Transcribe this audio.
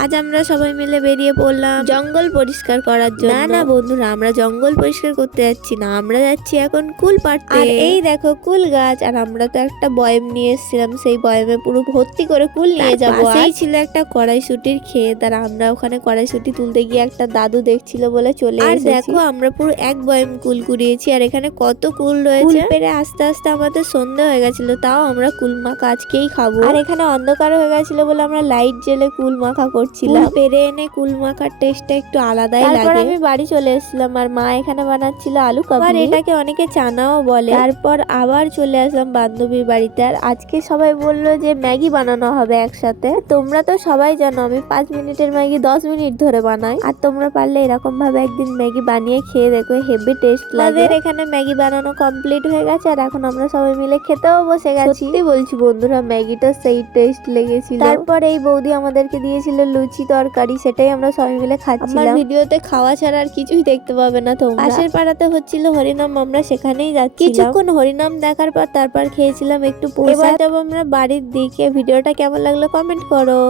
আজ আমরা সবাই মিলে বেরিয়ে পড়লাম জঙ্গল পরিষ্কার করার জন্য। না বন্ধুরা, আমরা জঙ্গল পরিষ্কার করতে যাচ্ছি না, আমরা যাচ্ছি এখন কুল পাড়তে। আর এই দেখো কুল গাছ, আর আমরা তো একটা বয়ম নিয়ে এসেছিলাম, সেই বয়মে পুরো ভর্তি করে কুল নিয়ে যাবো। সেই ছিল একটা কড়াইশুটির ক্ষেত, আর আমরা ওখানে কড়াইশুটি তুলতে গিয়ে একটা দাদু দেখছিল বলে চলে এসেছি। আর দেখো আমরা পুরো এক বয়ম কুল কুড়িয়েছি, আর এখানে কত কুল রয়েছে। কুল পেরে আস্তে আস্তে আমাদের সন্ধ্যা হয়ে গেছিল, তাও আমরা কুল মাখা আজকেই খাবো। আর এখানে অন্ধকার হয়ে গেছিল বলে আমরা লাইট জেলে কুল মাখা করছিলাম। পেরে এনে কুল মাখার টেস্টটা একটু আলাদাই লাগে। তারপর আমি বাড়ি চলে এসেছিলাম, আর মা এখানে বানাচ্ছিল আলু কাবলি, আর এটাকে অনেকে চানাও বলে। তারপর আবার চলে আসলাম বান্ধবীর বাড়িতে, আর আজকে সবাই বললো যে ম্যাগি বানানো হবে একসাথে। তোমরা তো সবাই জানো আমি 5 মিনিটের ম্যাগি 10 মিনিট ধরে বানাই, আর তোমরা পারলে এরকম ভাবে একদিন ম্যাগি বানিয়ে খেয়ে দেখো, হেভি টেস্ট লাগে। এখানে ম্যাগি বানানো কমপ্লিট হয়ে গেছে, আর এখন আমরা সবাই মিলে খেতেও বসে গেছি। সত্যি বলছি বন্ধুরা, ম্যাগিটা সেই টেস্ট লেগেছিল। তারপর এই বৌদি আমাদেরকে দিয়েছিল লুচি তরকারি, সেটাই আমরা সবাই মিলে খাচ্ছিলাম। আমার ভিডিওতে খাওয়া ছাড়া আর কিছুই দেখতে পাবে না তোমরা। পাশের পাড়াতে হচ্ছিল হরিনাম, আমরা সেখানেই যাচ্ছিলাম। কিছুক্ষণ হরিনাম দেখার পর তারপর খেয়েছিলাম একটু প্রসাদ। এবার যাবো আমরা বাড়ির দিকে। ভিডিওটা কেমন লাগলো কমেন্ট করো।